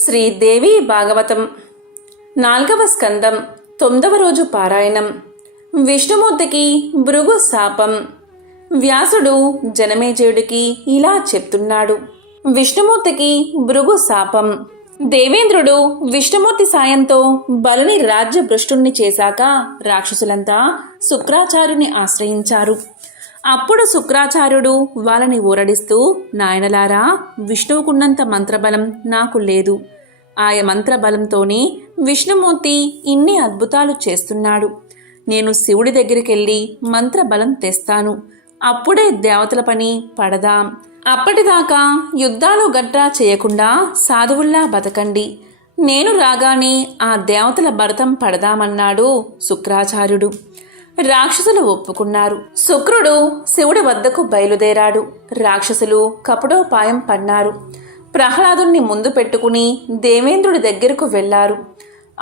శ్రీదేవి భాగవతం 4వ స్కందం 9వ రోజు పారాయణం. విష్ణుమూర్తికి భృగు శాపం. వ్యాసుడు జనమేజయుడికి ఇలా చెప్తున్నాడు. విష్ణుమూర్తికి భృగు శాపం. దేవేంద్రుడు విష్ణుమూర్తి సాయంతో బలుని రాజ్యభ్రష్టుణ్ణి చేశాక రాక్షసులంతా శుక్రాచార్యుని ఆశ్రయించారు. అప్పుడు శుక్రాచార్యుడు వాళ్ళని ఊరడిస్తూ, నాయనలారా, విష్ణువుకున్నంత మంత్రబలం నాకు లేదు. ఆయన మంత్రబలంతోనే విష్ణుమూర్తి ఇన్ని అద్భుతాలు చేస్తున్నాడు. నేను శివుడి దగ్గరికెళ్ళి మంత్రబలం తెస్తాను. అప్పుడే దేవతల పని పడదాం. అప్పటిదాకా యుద్ధాలు గట్రా చేయకుండా సాధువుల్లా బతకండి. నేను రాగానే ఆ దేవతల భరతం పడదామన్నాడు శుక్రాచార్యుడు. రాక్షసులు ఒప్పుకున్నారు. శుక్రుడు శివుడి వద్దకు బయలుదేరాడు. రాక్షసులు కపటోపాయం పన్నారు. ప్రహ్లాదుణ్ణి ముందు పెట్టుకుని దేవేంద్రుడి దగ్గరకు వెళ్లారు.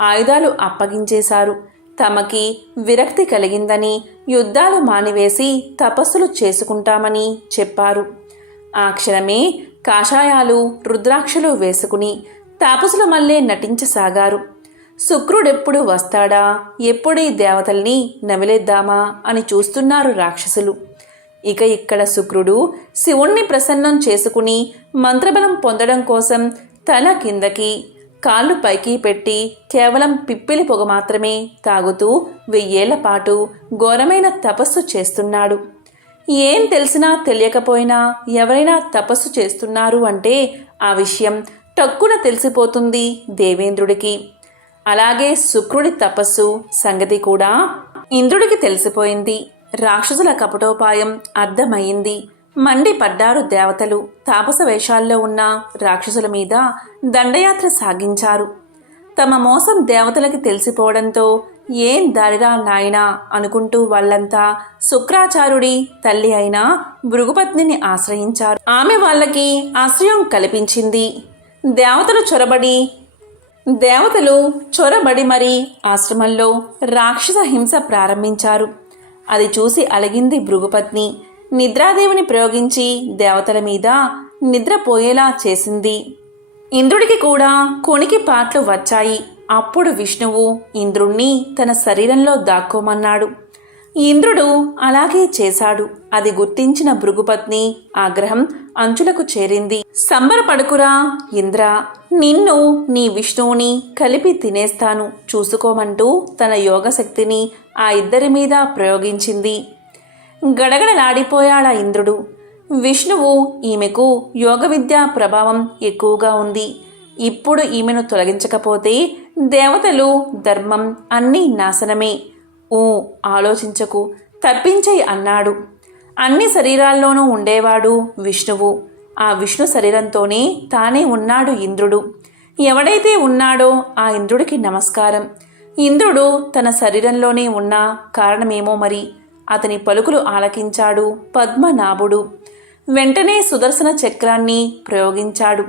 ఆయుధాలు అప్పగించేశారు. తమకి విరక్తి కలిగిందని యుద్ధాలు మానివేసి తపస్సులు చేసుకుంటామని చెప్పారు. ఆ క్షణమే కాషాయాలు రుద్రాక్షలు వేసుకుని తాపసుల మల్లే నటించసాగారు. శుక్రుడెప్పుడు వస్తాడా, ఎప్పుడీ దేవతల్ని నమిలేద్దామా అని చూస్తున్నారు రాక్షసులు. ఇక ఇక్కడ శుక్రుడు శివుణ్ణి ప్రసన్నం చేసుకుని మంత్రబలం పొందడం కోసం తల కిందకి కాళ్ళు పైకి పెట్టి కేవలం పిప్పిలి పొగ మాత్రమే తాగుతూ 1000 ఏళ్ల పాటు ఘోరమైన తపస్సు చేస్తున్నాడు. ఏం తెలిసినా తెలియకపోయినా ఎవరైనా తపస్సు చేస్తున్నారు అంటే ఆ విషయం టక్కున తెలిసిపోతుంది దేవేంద్రుడికి. అలాగే శుక్రుడి తపస్సు సంగతి కూడా ఇంద్రుడికి తెలిసిపోయింది. రాక్షసుల కపటోపాయం అర్థమయ్యింది. మండిపడ్డారు దేవతలు. తాపస వేషాల్లో ఉన్న రాక్షసుల మీద దండయాత్ర సాగించారు. తమ మోసం దేవతలకి తెలిసిపోవడంతో ఏం దారిరా నాయనా అనుకుంటూ వాళ్ళంతా శుక్రాచార్యుడి తల్లి అయిన భృగుపత్నిని ఆశ్రయించారు. ఆమె వాళ్ళకి ఆశ్రయం కల్పించింది. దేవతలు చొరబడి మరీ ఆశ్రమంలో రాక్షస హింస ప్రారంభించారు. అది చూసి అలిగింది భృగుపత్ని. నిద్రాదేవిని ప్రయోగించి దేవతల మీద నిద్రపోయేలా చేసింది. ఇంద్రుడికి కూడా కొనికి పాట్లు వచ్చాయి. అప్పుడు విష్ణువు ఇంద్రుణ్ణి తన శరీరంలో దాక్కోమన్నాడు. ఇంద్రుడు అలాగే చేశాడు. అది గుర్తించిన భృగుపత్ని ఆగ్రహం అంచులకు చేరింది. సంబరపడుకురా ఇంద్ర, నిన్ను నీ విష్ణువుని కలిపి తినేస్తాను చూసుకోమంటూ తన యోగశక్తిని ఆ ఇద్దరి మీద ప్రయోగించింది. గడగడలాడిపోయాడా ఇంద్రుడు. విష్ణువు ఈమెకు యోగ విద్యా ప్రభావం ఎక్కువగా ఉంది. ఇప్పుడు ఈమెను తొలగించకపోతే దేవతలు ధర్మం అన్నీ నాశనమే. ఆలోచించకు, తప్పించేయి అన్నాడు. అన్ని శరీరాల్లోనూ ఉండేవాడు విష్ణువు. ఆ విష్ణు శరీరంతోనే తానే ఉన్నాడు ఇంద్రుడు. ఎవడైతే ఉన్నాడో ఆ ఇంద్రుడికి నమస్కారం. ఇంద్రుడు తన శరీరంలోనే ఉన్న కారణమేమో మరి అతని పలుకులు ఆలకించాడు పద్మనాభుడు. వెంటనే సుదర్శన చక్రాన్ని ప్రయోగించాడు.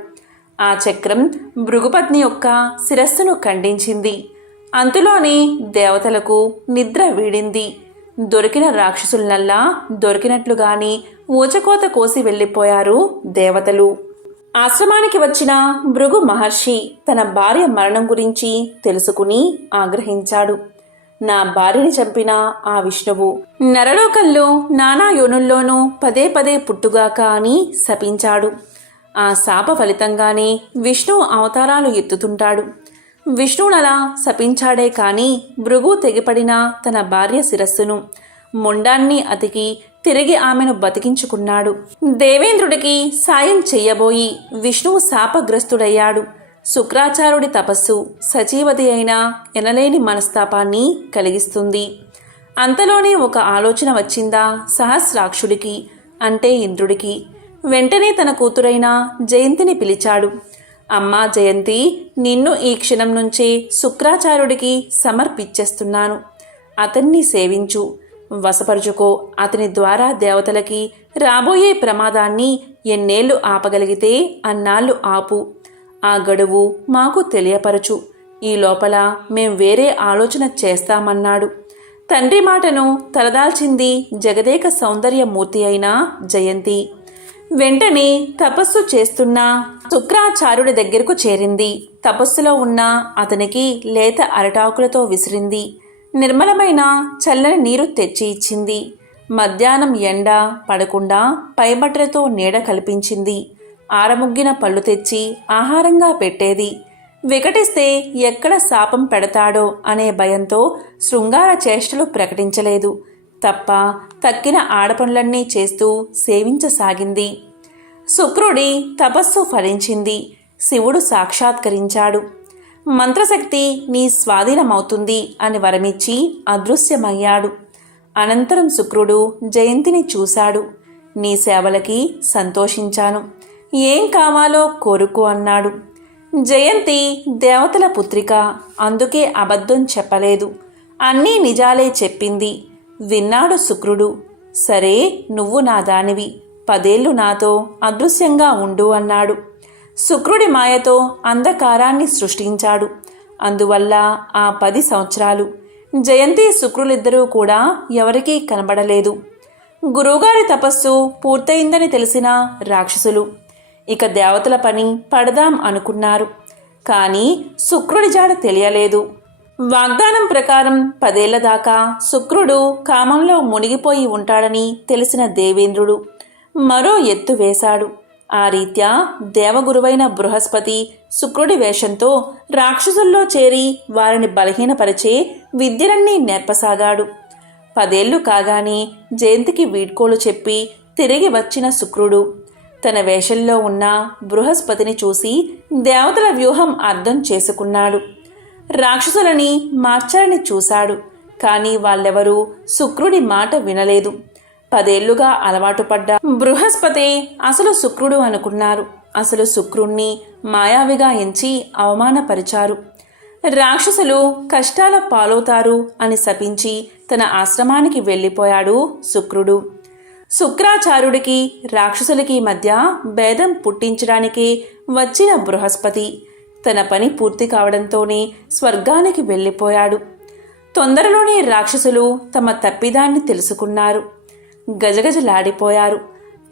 ఆ చక్రం భృగుపత్ని యొక్క శిరస్సును ఖండించింది. అంతులోనే దేవతలకు నిద్ర వీడింది. దొరికిన రాక్షసులనల్లా దొరికినట్లుగాని ఊచకోత కోసి వెళ్ళిపోయారు దేవతలు. ఆశ్రమానికి వచ్చిన భృగు మహర్షి తన భార్య మరణం గురించి తెలుసుకుని ఆగ్రహించాడు. నా భార్యని చంపిన ఆ విష్ణువు నరలోకంలో నానా యోనుల్లోనూ పదే పదే పుట్టుగాక అని శపించాడు. ఆ శాప ఫలితంగానే విష్ణువు అవతారాలు ఎత్తుతుంటాడు. విష్ణువునలా శపించాడే కాని భృగు తెగిపడిన తన భార్య శిరస్సును మొండాన్ని అతికి తిరిగి ఆమెను బతికించుకున్నాడు. దేవేంద్రుడికి సాయం చెయ్యబోయి విష్ణువు శాపగ్రస్తుడయ్యాడు. శుక్రాచార్యుడి తపస్సు సజీవతి అయిన ఎనలేని మనస్తాపాన్ని కలిగిస్తుంది. అంతలోనే ఒక ఆలోచన వచ్చిందా సహస్రాక్షుడికి, అంటే ఇంద్రుడికి. వెంటనే తన కూతురైన జయంతిని పిలిచాడు. అమ్మా జయంతి, నిన్ను ఈ క్షణం నుంచే శుక్రాచార్యుడికి సమర్పించేస్తున్నాను. అతన్ని సేవించు, వశపరుచుకో. అతని ద్వారా దేవతలకి రాబోయే ప్రమాదాన్ని ఎన్నేళ్లు ఆపగలిగితే అన్నాళ్ళు ఆపు. ఆ గడువు మాకు తెలియపరచు. ఈ లోపల మేం వేరే ఆలోచన చేస్తామన్నాడు. తండ్రి మాటను తలదాల్చింది జగదేక సౌందర్యమూర్తి అయిన జయంతి. వెంటనే తపస్సు చేస్తున్న శుక్రాచార్యుడి దగ్గరకు చేరింది. తపస్సులో ఉన్న అతనికి లేత అరటాకులతో విసిరింది. నిర్మలమైన చల్లని నీరు తెచ్చి ఇచ్చింది. మధ్యాహ్నం ఎండ పడకుండా పైబట్టలతో నీడ కల్పించింది. ఆరముగ్గిన పళ్ళు తెచ్చి ఆహారంగా పెట్టేది. వికటిస్తే ఎక్కడ శాపం పెడతాడో అనే భయంతో శృంగార చేష్టలు ప్రకటించలేదు తప్ప తక్కిన ఆడపనులన్నీ చేస్తూ సేవించసాగింది. శుక్రుడి తపస్సు ఫలించింది. శివుడు సాక్షాత్కరించాడు. మంత్రశక్తి నీ స్వాధీనమవుతుంది అని వరమిచ్చి అదృశ్యమయ్యాడు. అనంతరం శుక్రుడు జయంతిని చూశాడు. నీ సేవలకి సంతోషించాను, ఏం కావాలో కోరుకో అన్నాడు. జయంతి దేవతల పుత్రిక, అందుకే అబద్ధం చెప్పలేదు, అన్నీ నిజాలే చెప్పింది. విన్నాడు శుక్రుడు. సరే, నువ్వు నా దానివి, 10 ఏళ్ళు నాతో అదృశ్యంగా ఉండు అన్నాడు. శుక్రుడి మాయతో అంధకారాన్ని సృష్టించాడు. అందువల్ల ఆ 10 సంవత్సరాలు జయంతి శుక్రులిద్దరూ కూడా ఎవరికీ కనబడలేదు. గురువుగారి తపస్సు పూర్తయిందని తెలిసిన రాక్షసులు ఇక దేవతల పని పడదాం అనుకున్నారు. కానీ శుక్రుడి జాడ తెలియలేదు. వాగ్దానం ప్రకారం 10 ఏళ్ల దాకా శుక్రుడు కామంలో మునిగిపోయి ఉంటాడని తెలిసిన దేవేంద్రుడు మరో ఎత్తు వేశాడు. ఆ రీత్యా దేవగురువైన బృహస్పతి శుక్రుడి వేషంతో రాక్షసుల్లో చేరి వారిని బలహీనపరిచే విద్యలన్నీ నేర్పసాగాడు. 10 ఏళ్లు కాగానే జయంతికి వీడ్కోలు చెప్పి తిరిగి వచ్చిన శుక్రుడు తన వేషంలో ఉన్న బృహస్పతిని చూసి దేవతల వ్యూహం అర్థం చేసుకున్నాడు. రాక్షసులని మార్చాలని చూశాడు. కానీ వాళ్ళెవరూ శుక్రుడి మాట వినలేదు. 10 ఏళ్లుగా అలవాటు పడ్డ బృహస్పతి అసలు శుక్రుడు అనుకున్నారు. అసలు శుక్రుణ్ణి మాయావిగా ఎంచి అవమానపరిచారు. రాక్షసులు కష్టాల పాలవుతారు అని శపించి తన ఆశ్రమానికి వెళ్ళిపోయాడు శుక్రుడు. శుక్రాచార్యుడికి రాక్షసులకి మధ్య భేదం పుట్టించడానికి వచ్చిన బృహస్పతి తన పని పూర్తి కావడంతోనే స్వర్గానికి వెళ్ళిపోయాడు. తొందరలోనే రాక్షసులు తమ తప్పిదాన్ని తెలుసుకున్నారు. గజగజలాడిపోయారు.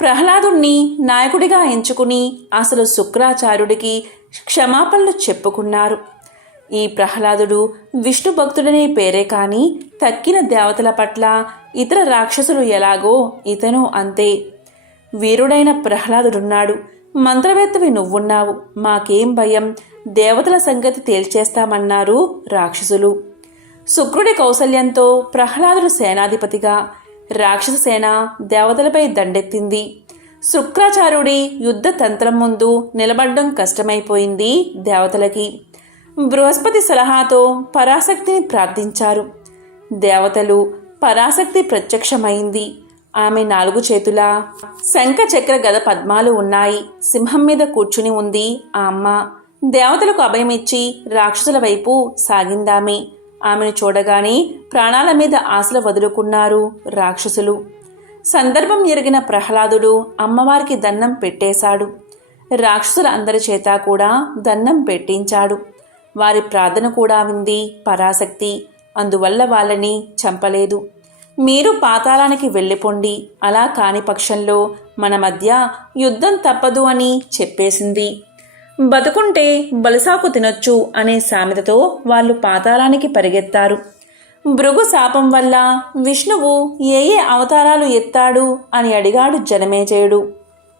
ప్రహ్లాదుణ్ణి నాయకుడిగా ఎంచుకుని అసలు శుక్రాచార్యుడికి క్షమాపణలు చెప్పుకున్నారు. ఈ ప్రహ్లాదుడు విష్ణు భక్తుడనే పేరే కాని తక్కిన దేవతల పట్ల ఇతర రాక్షసులు ఎలాగో ఇతను అంతే. వీరుడైన ప్రహ్లాదుడున్నాడు. మంత్రవేత్తవి నువ్వున్నావు, మాకేం భయం, దేవతల సంగతి తేల్చేస్తామన్నారు రాక్షసులు. శుక్రుడి కౌశల్యంతో ప్రహ్లాదుడు సేనాధిపతిగా రాక్షస సేన దేవతలపై దండెత్తింది. శుక్రాచార్యుడి యుద్ధ తంత్రం ముందు నిలబడ్డం కష్టమైపోయింది దేవతలకి. బృహస్పతి సలహాతో పరాశక్తిని ప్రార్థించారు. దేవతలు పరాశక్తి ప్రత్యక్షమైంది. ఆమె 4 చేతుల శంఖ చక్ర గద పద్మాలు ఉన్నాయి. సింహం మీద కూర్చుని ఉంది ఆ అమ్మ. దేవతలకు అభయమిచ్చి రాక్షసుల వైపు సాగిందామె. ఆమెను చూడగానే ప్రాణాల మీద ఆశలు వదులుకున్నారు రాక్షసులు. సందర్భం ఎరిగిన ప్రహ్లాదుడు అమ్మవారికి దన్నం పెట్టేశాడు. రాక్షసుల అందరి చేత కూడా దన్నం పెట్టించాడు. వారి ప్రార్థన కూడా వింది పరాశక్తి. అందువల్ల వాళ్ళని చంపలేదు. మీరు పాతాళానికి వెళ్ళిపోండి, అలా కాని పక్షంలో మన మధ్య యుద్ధం తప్పదు అని చెప్పేసింది. బతుకుంటే బలిసాకు తినొచ్చు అనే సామెతతో వాళ్ళు పాతాళానికి పరిగెత్తారు. భృగు శాపం వల్ల విష్ణువు ఏ అవతారాలు ఎత్తాడు అని అడిగాడు జనమేజయుడు.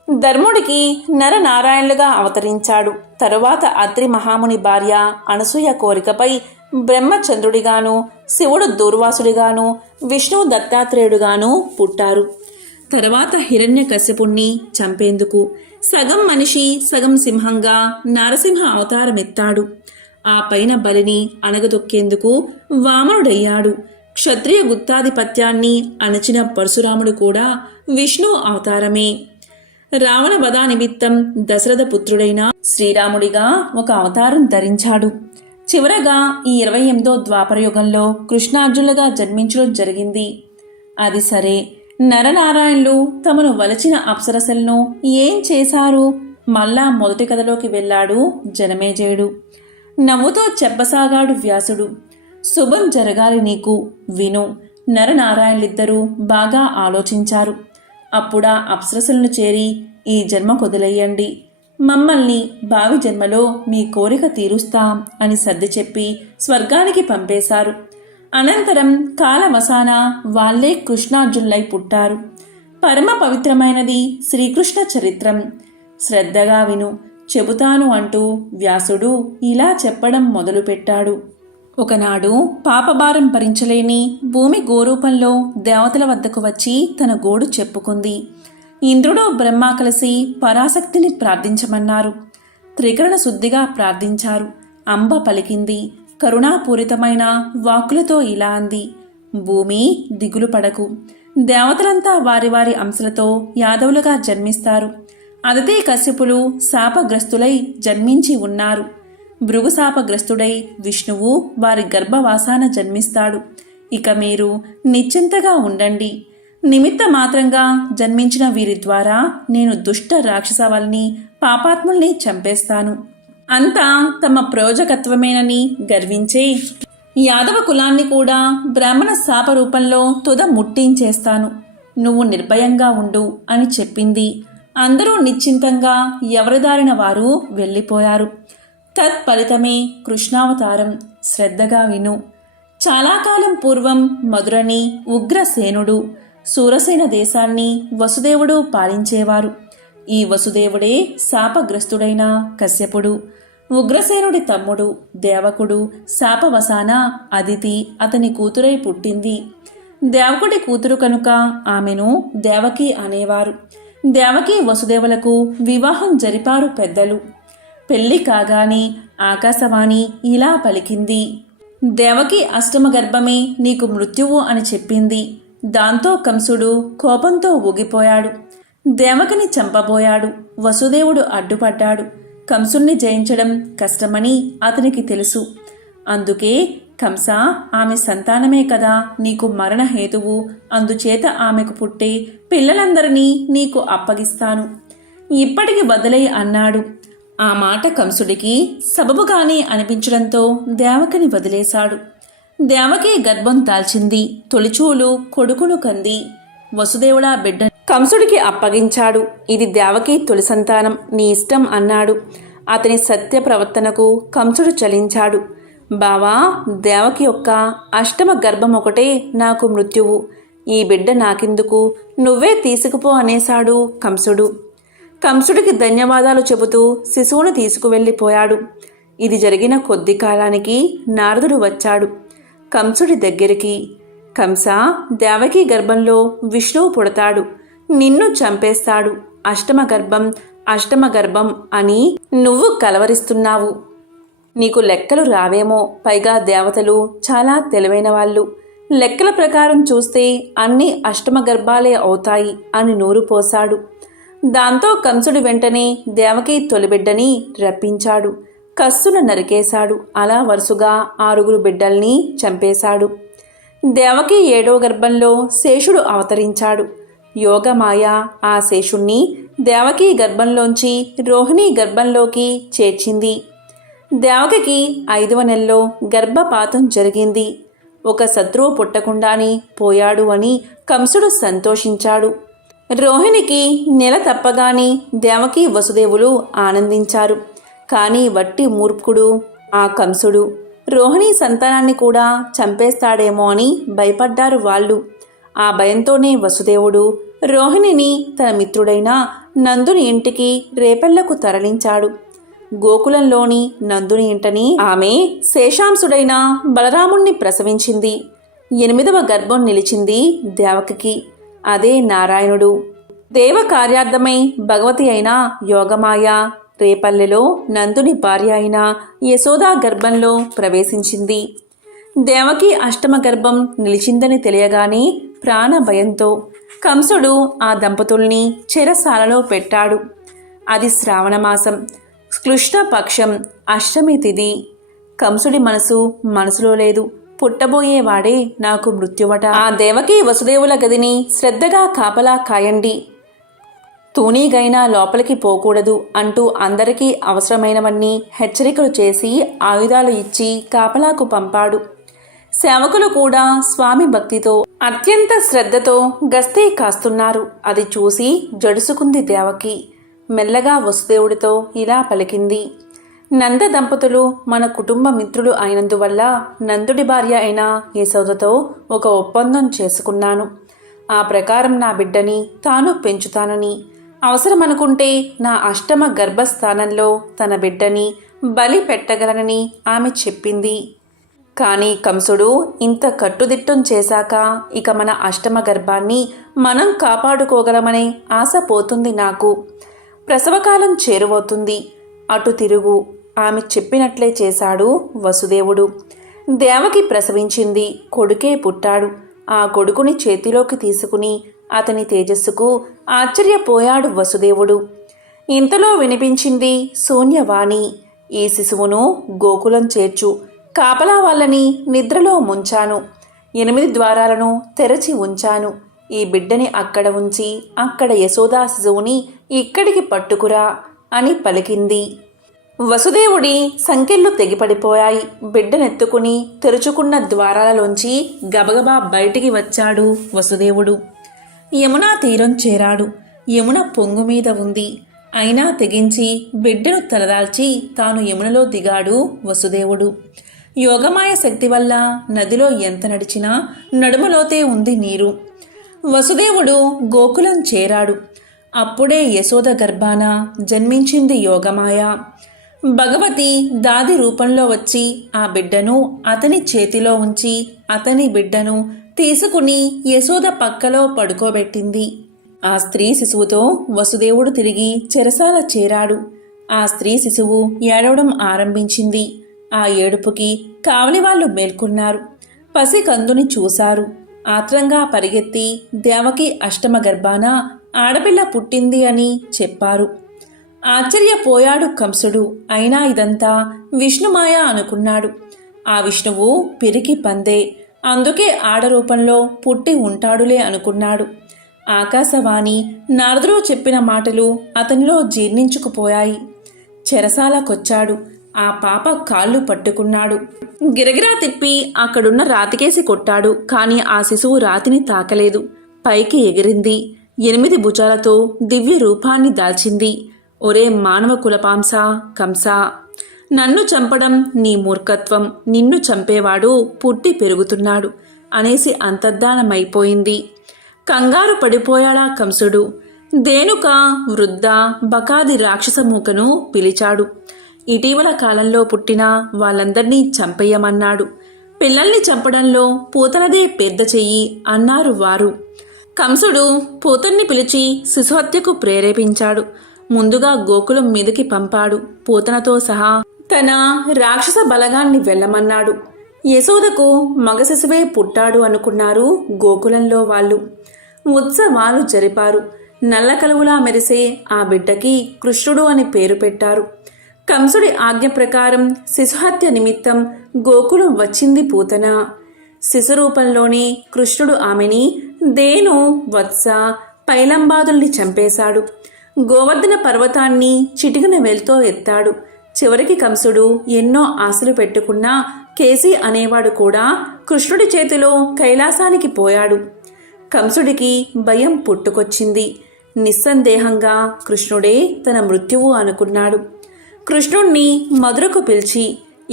ధర్ముడికి నరనారాయణులుగా అవతరించాడు. తరువాత అత్రి మహాముని భార్య అనసూయ కోరికపై బ్రహ్మచంద్రుడిగాను, శివుడు దూర్వాసుడిగాను, విష్ణువు దత్తాత్రేయుడుగాను పుట్టారు. తర్వాత హిరణ్యకశ్యపుణ్ణి చంపేందుకు సగం మనిషి సగం సింహంగా నరసింహ అవతారమెత్తాడు. ఆ పైన బలిని అణగదొక్కేందుకు వామనుడయ్యాడు. క్షత్రియ గుత్తాధిపత్యాన్ని అణచిన పరశురాముడు కూడా విష్ణు అవతారమే. రావణ వధ నిమిత్తం దశరథ పుత్రుడైన శ్రీరాముడిగా ఒక అవతారం ధరించాడు. చివరగా ఈ 28వ ద్వాపరయుగంలో కృష్ణార్జునులుగా జన్మించడం జరిగింది. అది సరే, నరనారాయణులు తమను వలచిన అప్సరసలను ఏం చేశారు? మళ్ళా మొదటి కథలోకి వెళ్ళాడు జనమేజయుడు. నవ్వుతో చెప్పసాగాడు వ్యాసుడు. శుభం జరగాలి నీకు, విను. నరనారాయణులిద్దరూ బాగా ఆలోచించారు. అప్పుడా అప్సరసలను చేరి ఈ జన్మ కొదిలేయండి, మమ్మల్ని భావి జన్మలో మీ కోరిక తీరుస్తాం అని సర్ది చెప్పి స్వర్గానికి పంపేశారు. అనంతరం కాలవసాన వాళ్లే కృష్ణార్జునులై పుట్టారు. పరమ పవిత్రమైనది శ్రీకృష్ణ చరిత్రం. శ్రద్ధగా విను, చెబుతాను అంటూ వ్యాసుడు ఇలా చెప్పడం మొదలుపెట్టాడు. ఒకనాడు పాపభారం భరించలేని భూమి గోరూపంలో దేవతల వద్దకు వచ్చి తన గోడు చెప్పుకుంది. ఇంద్రుడు బ్రహ్మ కలిసి పరాశక్తిని ప్రార్థించమన్నారు. త్రికరణ శుద్ధిగా ప్రార్థించారు. అంబ పలికింది. కరుణాపూరితమైన వాక్కులతో ఇలా అంది: భూమి, దిగులు పడకు. దేవతలంతా వారి వారి అంశలతో యాదవులుగా జన్మిస్తారు. అదితే కశ్యపులు శాపగ్రస్తులై జన్మించి ఉన్నారు. భృగు శాపగ్రస్తుడై విష్ణువు వారి గర్భవాసాన జన్మిస్తాడు. ఇక మీరు నిశ్చింతగా ఉండండి. నిమిత్త మాత్రంగా జన్మించిన వీరి ద్వారా నేను దుష్ట రాక్షసవల్ని, పాపాత్ముల్ని చంపేస్తాను. అంతా తమ ప్రయోజకత్వమేనని గర్వించే యాదవ కులాన్ని కూడా బ్రాహ్మణ శాప రూపంలో తుద ముట్టించేస్తాను. నువ్వు నిర్భయంగా ఉండు అని చెప్పింది. అందరూ నిశ్చింతంగా ఎవరిదారిన వారు వెళ్ళిపోయారు. తత్ఫలితమే కృష్ణావతారం. శ్రద్ధగా విను. చాలా కాలం పూర్వం మధురని ఉగ్రసేనుడు సూరసేన దేశాన్ని వసుదేవుడు పాలించేవారు. ఈ వసుదేవుడే శాపగ్రస్తుడైన కశ్యపుడు. ఉగ్రసేనుడి తమ్ముడు దేవకుడు శాపవసాన అదితి అతని కూతురై పుట్టింది. దేవకుడి కూతురు కనుక ఆమెను దేవకి అనేవారు. దేవకి వసుదేవులకు వివాహం జరిపారు పెద్దలు. పెళ్లి కాగానే ఆకాశవాణి ఇలా పలికింది: దేవకి అష్టమ గర్భమే నీకు మృత్యువు అని చెప్పింది. దాంతో కంసుడు కోపంతో ఊగిపోయాడు. దేవకిని చంపబోయాడు. వసుదేవుడు అడ్డుపడ్డాడు. కంసుణ్ణి జయించడం కష్టమని అతనికి తెలుసు. అందుకే కంస, ఆమె సంతానమే కదా నీకు మరణహేతువు. అందుచేత ఆమెకు పుట్టే పిల్లలందరినీ నీకు అప్పగిస్తాను. ఇప్పటికి వదిలే అన్నాడు. ఆ మాట కంసుడికి సబబుగానే అనిపించడంతో దేవకిని వదిలేశాడు. దేవకి గర్భం దాల్చింది. తొలిచూలు కొడుకును కంది. వసుదేవుడా బిడ్డ కంసుడికి అప్పగించాడు. ఇది దేవకి తొలి సంతానం, నీ ఇష్టం అన్నాడు. అతని సత్య ప్రవర్తనకు కంసుడు చలించాడు. బావా, దేవకి యొక్క అష్టమ గర్భం ఒకటే నాకు మృత్యువు. ఈ బిడ్డ నాకెందుకు, నువ్వే తీసుకుపో అనేశాడు కంసుడు. కంసుడికి ధన్యవాదాలు చెబుతూ శిశువును తీసుకువెళ్ళిపోయాడు. ఇది జరిగిన కొద్ది కాలానికి నారదుడు వచ్చాడు కంసుడి దగ్గరికి. కంస, దేవకి గర్భంలో విష్ణువు పుడతాడు. నిన్ను చంపేస్తాడు. అష్టమ గర్భం అని నువ్వు కలవరిస్తున్నావు. నీకు లెక్కలు రావేమో. పైగా దేవతలు చాలా తెలివైన వాళ్ళు. లెక్కల ప్రకారం చూస్తే అన్ని అష్టమ గర్భాలే అవుతాయి అని నూరు పోశాడు. దాంతో కంసుడు వెంటనే దేవకి తొలిబిడ్డని రప్పించాడు. కస్సును నరికేశాడు. అలా వరుసగా 6 బిడ్డల్ని చంపేశాడు. దేవకి 7వ గర్భంలో శేషుడు అవతరించాడు. యోగమాయ ఆ శేషుణ్ణి దేవకి గర్భంలోంచి రోహిణి గర్భంలోకి చేర్చింది. దేవకికి 5వ నెలలో గర్భపాతం జరిగింది. ఒక శత్రువు పుట్టకుండానే పోయాడు అని కంసుడు సంతోషించాడు. రోహిణికి నెల తప్పగానే దేవకి వసుదేవులు ఆనందించారు. కానీ వట్టి మూర్ఖుడు ఆ కంసుడు రోహిణి సంతానాన్ని కూడా చంపేస్తాడేమో అని భయపడ్డారు వాళ్ళు. ఆ భయంతోనే వసుదేవుడు రోహిణిని తన మిత్రుడైన నందుని ఇంటికి రేపళ్లకు తరలించాడు. గోకులంలోని నందుని ఇంటని ఆమె శేషాంశుడైన బలరాముణ్ణి ప్రసవించింది. 8వ గర్భం నిలిచింది దేవకికి. అదే నారాయణుడు. దేవ కార్యార్థమై భగవతి అయిన యోగమాయ రేపల్లెలో నందుని భార్య అయిన యశోదా గర్భంలో ప్రవేశించింది. దేవకి అష్టమ గర్భం నిలిచిందని తెలియగానే ప్రాణ భయంతో కంసుడు ఆ దంపతుల్ని చెరసాలలో పెట్టాడు. అది శ్రావణమాసం, కృష్ణపక్షం, అష్టమి తిథి. కంసుడి మనసులో లేదు. పుట్టబోయేవాడే నాకు మృత్యువట. ఆ దేవకి వసుదేవుల గదిని శ్రద్ధగా కాపలా కాయండి. తూనీగైనా లోపలికి పోకూడదు అంటూ అందరికీ అవసరమైనవన్నీ హెచ్చరికలు చేసి ఆయుధాలు ఇచ్చి కాపలాకు పంపాడు. సేవకులు కూడా స్వామి భక్తితో అత్యంత శ్రద్ధతో గస్తీ కాస్తున్నారు. అది చూసి జడుసుకుంది దేవకి. మెల్లగా వసుదేవుడితో ఇలా పలికింది. నంద దంపతులు మన కుటుంబ మిత్రులు అయినందువల్ల నందుడి భార్య అయిన యశోదతో ఒక ఒప్పందం చేసుకున్నాను. ఆ ప్రకారం నా బిడ్డని తాను పెంచుతానని, అవసరమనుకుంటే నా అష్టమ గర్భస్థానంలో తన బిడ్డని బలి పెట్టగలనని ఆమె చెప్పింది. కానీ కంసుడు ఇంత కట్టుదిట్టం చేశాక ఇక మన అష్టమ గర్భాన్ని మనం కాపాడుకోగలమనే ఆశ పోతుంది నాకు. ప్రసవకాలం చేరువవుతుంది, అటు తిరుగు. ఆమె చెప్పినట్లే చేశాడు వసుదేవుడు. దేవకి ప్రసవించింది, కొడుకే పుట్టాడు. ఆ కొడుకుని చేతిలోకి తీసుకుని అతని తేజస్సుకు ఆశ్చర్యపోయాడు వసుదేవుడు. ఇంతలో వినిపించింది శూన్యవాణి. ఈ శిశువును గోకులం చేర్చు, కాపలా వాళ్ళని నిద్రలో ముంచాను, 8 ద్వారాలను తెరచి ఉంచాను. ఈ బిడ్డని అక్కడ ఉంచి అక్కడ యశోదా శిశువుని ఇక్కడికి పట్టుకురా అని పలికింది. వసుదేవుడి సంకెళ్ళు తెగిపడిపోయాయి. బిడ్డనెత్తుకుని తెరుచుకున్న ద్వారాలలోంచి గబగబా బయటికి వచ్చాడు వసుదేవుడు. యమునా తీరం చేరాడు. యమున పొంగు మీద ఉంది. అయినా తెగించి బిడ్డను తలదాల్చి తాను యమునలో దిగాడు వసుదేవుడు. యోగమాయ శక్తి వల్ల నదిలో ఎంత నడిచినా నడుమలోతే ఉంది నీరు. వసుదేవుడు గోకులం చేరాడు. అప్పుడే యశోద గర్భాన జన్మించింది యోగమాయ. భగవతి దాది రూపంలో వచ్చి ఆ బిడ్డను అతని చేతిలో ఉంచి అతని బిడ్డను తీసుకుని యశోద పక్కలో పడుకోబెట్టింది. ఆ స్త్రీ శిశువుతో వసుదేవుడు తిరిగి చెరసాల చేరాడు. ఆ స్త్రీ శిశువు ఏడవడం ఆరంభించింది. ఆ ఏడుపుకి కావలివాళ్లు మేల్కొన్నారు. పసికందుని చూశారు. ఆత్రంగా పరిగెత్తి దేవకి అష్టమ గర్భాన ఆడపిల్ల పుట్టింది అని చెప్పారు. ఆశ్చర్యపోయాడు కంసుడు. అయినా ఇదంతా విష్ణుమాయ అనుకున్నాడు. ఆ విష్ణువు పిరికి పందే, అందుకే ఆడరూపంలో పుట్టి ఉంటాడులే అనుకున్నాడు. ఆకాశవాణి నారదుడు చెప్పిన మాటలు అతనిలో జీర్ణించుకుపోయాయి. చెరసాలకొచ్చాడు. ఆ పాప కాళ్ళు పట్టుకున్నాడు. గిరగిరా తిప్పి అక్కడున్న రాతికేసి కొట్టాడు. కాని ఆ శిశువు రాతిని తాకలేదు. పైకి ఎగిరింది. 8 భుజాలతో దివ్య రూపాన్ని దాల్చింది. ఒరే మానవ కులపాంస కంస, నన్ను చంపడం నీ మూర్ఖత్వం. నిన్ను చంపేవాడు పుట్టి పెరుగుతున్నాడు అనేసి అంతర్ధానమైపోయింది. కంగారు పడిపోయాడా కంసుడు. దేనుక వృద్ధ బకాది రాక్షస మూకను పిలిచాడు. ఇటీవల కాలంలో పుట్టిన వాళ్ళందర్నీ చంపేయమన్నాడు. పిల్లల్ని చంపడంలో పూతనదే పెద్ద చెయ్యి అన్నారు వారు. కంసుడు పూతన్ని పిలిచి శిశుహత్యకు ప్రేరేపించాడు. ముందుగా గోకులం మీదకి పంపాడు. పూతనతో సహా తన రాక్షస బలగాన్ని వెళ్ళమన్నాడు. యశోదకు మగ శిశువే పుట్టాడు అనుకున్నారు గోకులంలో వాళ్ళు. ఉత్సవాలు జరిపారు. నల్ల కలువులా మెరిసే ఆ బిడ్డకి కృష్ణుడు అని పేరు పెట్టారు. కంసుడి ఆజ్ఞ ప్రకారం శిశుహత్య నిమిత్తం గోకులం వచ్చింది పూతన. శిశురూపంలోనే కృష్ణుడు ఆమెని దేను, వత్స, పైలంబాదుల్ని చంపేశాడు. గోవర్ధన పర్వతాన్ని చిటికిన వేలుతో ఎత్తాడు. చివరికి కంసుడు ఎన్నో ఆశలు పెట్టుకున్నా కేసి అనేవాడు కూడా కృష్ణుడి చేతిలో కైలాసానికి పోయాడు. కంసుడికి భయం పుట్టుకొచ్చింది. నిస్సందేహంగా కృష్ణుడే తన మృత్యువు అనుకున్నాడు. కృష్ణుణ్ణి మధురకు పిలిచి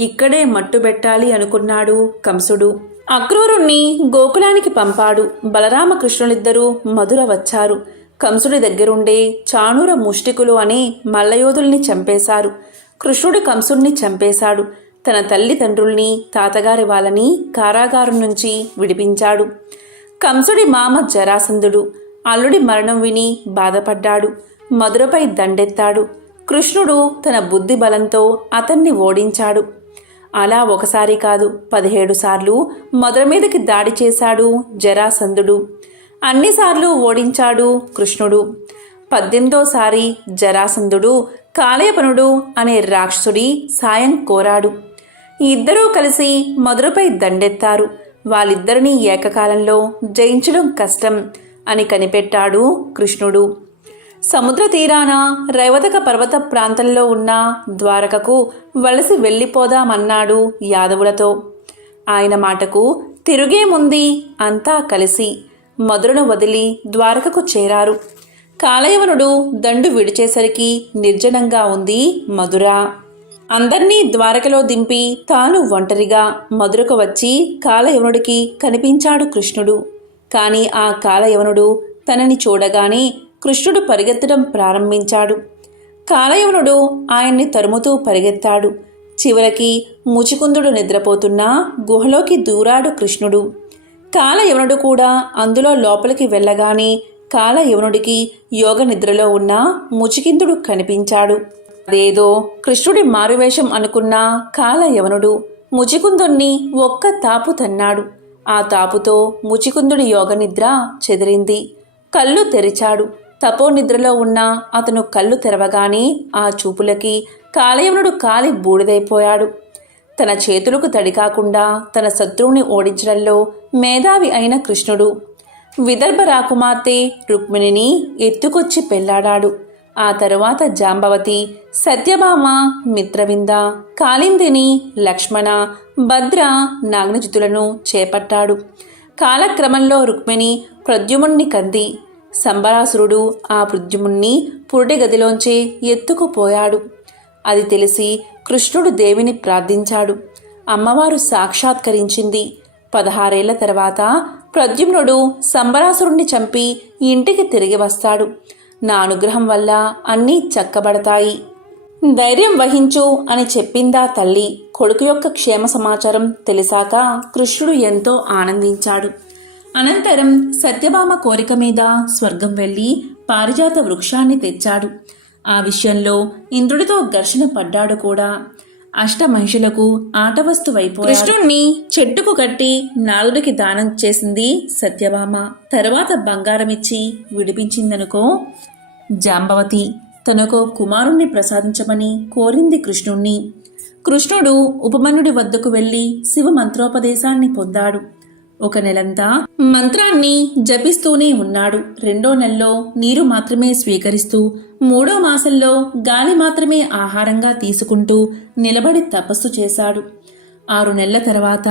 ఇక్కడే మట్టుబెట్టాలి అనుకున్నాడు కంసుడు. అక్రూరుణ్ణి గోకులానికి పంపాడు. బలరామకృష్ణులిద్దరూ మధుర వచ్చారు. కంసుడి దగ్గరుండే చాణూర ముష్టికులు అనే మల్లయోధుల్ని చంపేశారు. కృష్ణుడు కంసుడిని చంపేశాడు. తన తల్లిదండ్రుల్ని, తాతగారి వాళ్ళని కారాగారం నుంచి విడిపించాడు. కంసుడి మామ జరాసంధుడు అల్లుడి మరణం విని బాధపడ్డాడు. మధురపై దండెత్తాడు. కృష్ణుడు తన బుద్ధి బలంతో అతన్ని ఓడించాడు. అలా ఒకసారి కాదు 17 సార్లు మధుర మీదకి దాడి చేశాడు జరాసంధుడు. అన్నిసార్లు ఓడించాడు కృష్ణుడు. 18వ జరాసంధుడు కాళయపనుడు అనే రాక్షసుడి సాయం కోరాడు. ఇద్దరూ కలిసి మధురపై దండెత్తారు. వాళ్ళిద్దరినీ ఏకకాలంలో జయించడం కష్టం అని కనిపెట్టాడు కృష్ణుడు. సముద్ర తీరాన రైవతక పర్వత ప్రాంతంలో ఉన్న ద్వారకకు వలసి వెళ్ళిపోదామన్నాడు యాదవులతో. ఆయన మాటకు తిరుగేముంది అంతా కలిసి మధురను వదిలి ద్వారకకు చేరారు. కాలయవనుడు దండు విడిచేసరికి నిర్జనంగా ఉంది మధుర. అందర్నీ ద్వారకలో దింపి తాను ఒంటరిగా మధురకు వచ్చి కాలయవనుడికి కనిపించాడు కృష్ణుడు. కాని ఆ కాలయవనుడు తనని చూడగానే కృష్ణుడు పరిగెత్తడం ప్రారంభించాడు. కాలయవనుడు ఆయన్ని తరుముతూ పరిగెత్తాడు. చివరికి ముచికుందుడు నిద్రపోతున్నా గుహలోకి దూరాడు కృష్ణుడు. కాలయవనుడు కూడా అందులో లోపలికి వెళ్ళగానే కాలయవనుడికి యోగ నిద్రలో ఉన్న ముచికుందుడు కనిపించాడు. అదేదో కృష్ణుడి మారువేషం అనుకున్న కాలయవనుడు ముచికుందుణ్ణి ఒక్క తాపు తన్నాడు. ఆ తాపుతో ముచికుందుడి యోగనిద్ర చెదిరింది. కళ్ళు తెరిచాడు. తపోనిద్రలో ఉన్న అతను కళ్ళు తెరవగానే ఆ చూపులకి కాలయవనుడు కాలి బూడిదైపోయాడు. తన చేతులకు తడి కాకుండా తన శత్రువుని ఓడించడంలో మేధావి అయిన కృష్ణుడు విదర్భ రాకుమార్తె రుక్మిణిని ఎత్తుకొచ్చి పెళ్లాడాడు. ఆ తరువాత జాంబవతి, సత్యభామ, మిత్రవింద, కాళిందిని, లక్ష్మణ, భద్ర, నాగ్నజితులను చేపట్టాడు. కాలక్రమంలో రుక్మిణి ప్రద్యుమ్నుని కంది. సంబరాసురుడు ఆ ప్రద్యుమ్నుని పురుడి గదిలోంచి ఎత్తుకుపోయాడు. అది తెలిసి కృష్ణుడు దేవిని ప్రార్థించాడు. అమ్మవారు సాక్షాత్కరించింది. 16 ఏళ్ల తర్వాత ప్రద్యుమ్నుడు సంబరాసురుణ్ణి చంపి ఇంటికి తిరిగి వస్తాడు. నా అనుగ్రహం వల్ల అన్నీ చక్కబడతాయి. ధైర్యం వహించు అని చెప్పిందా తల్లి. కొడుకు యొక్క క్షేమ సమాచారం తెలిసాక కృష్ణుడు ఎంతో ఆనందించాడు. అనంతరం సత్యభామ కోరిక మీద స్వర్గం వెళ్ళి పారిజాత వృక్షాన్ని తెచ్చాడు. ఆ విషయంలో ఇంద్రుడితో ఘర్షణ పడ్డాడు కూడా. అష్టమహిషులకు ఆటవస్తువైపోయాడు. కృష్ణుణ్ణి చెట్టుకు కట్టి నాగుడికి దానం చేసింది సత్యభామ. తరువాత బంగారమిచ్చి విడిపించిందనుకో జాంబవతి. తనకు కుమారుణ్ణి ప్రసాదించమని కోరింది కృష్ణుణ్ణి. కృష్ణుడు ఉపమన్యుడి వద్దకు వెళ్లి శివ మంత్రోపదేశాన్ని పొందాడు. 1 నెలంతా మంత్రాన్ని జపిస్తూనే ఉన్నాడు. 2వ నెలలో నీరు మాత్రమే స్వీకరిస్తూ 3వ మాసంలో గాలి మాత్రమే ఆహారంగా తీసుకుంటూ నిలబడి తపస్సు చేశాడు. 6 నెలల తర్వాత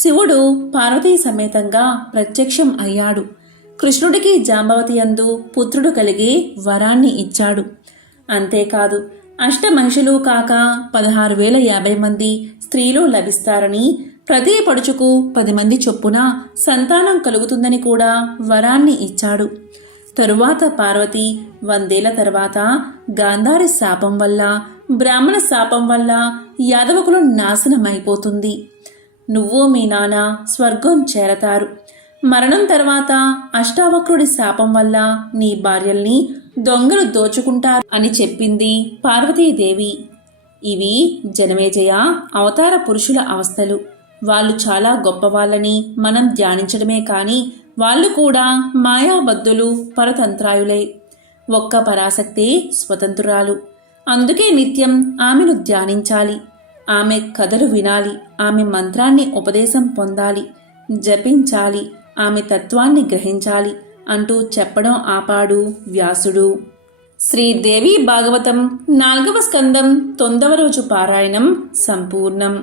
శివుడు పార్వతీ సమేతంగా ప్రత్యక్షం అయ్యాడు. కృష్ణుడికి జాంబవతి యందు పుత్రుడు కలిగి వరాన్ని ఇచ్చాడు. అంతేకాదు అష్టమహిషులు కాక 16,050 మంది స్త్రీలు లభిస్తారని, ప్రతి పడుచుకు 10 మంది చొప్పున సంతానం కలుగుతుందని కూడా వరాన్ని ఇచ్చాడు. తరువాత పార్వతి 100 ఏళ్ల తర్వాత గాంధారి శాపం వల్ల, బ్రాహ్మణ శాపం వల్ల యాదవకులు నాశనమైపోతుంది. నువ్వు మీ నాన్న స్వర్గం చేరతారు. మరణం తర్వాత అష్టావక్రుడి శాపం వల్ల నీ భార్యల్ని దొంగలు దోచుకుంటారు అని చెప్పింది పార్వతీదేవి. ఇవి జనమేజయ అవతార పురుషుల అవస్థలు. వాళ్ళు చాలా గొప్పవాళ్ళని మనం ధ్యానించడమే కాని వాళ్ళు కూడా మాయాబద్ధులు, పరతంత్రాయులే. ఒక్క పరాశక్తి స్వతంత్రురాలు. అందుకే నిత్యం ఆమెను ధ్యానించాలి. ఆమె కథలు వినాలి. ఆమె మంత్రాన్ని ఉపదేశం పొందాలి, జపించాలి. ఆమె తత్వాన్ని గ్రహించాలి అంటూ చెప్పడం ఆపాడు వ్యాసుడు. శ్రీదేవి భాగవతం 4వ స్కందం 9వ రోజు పారాయణం సంపూర్ణం.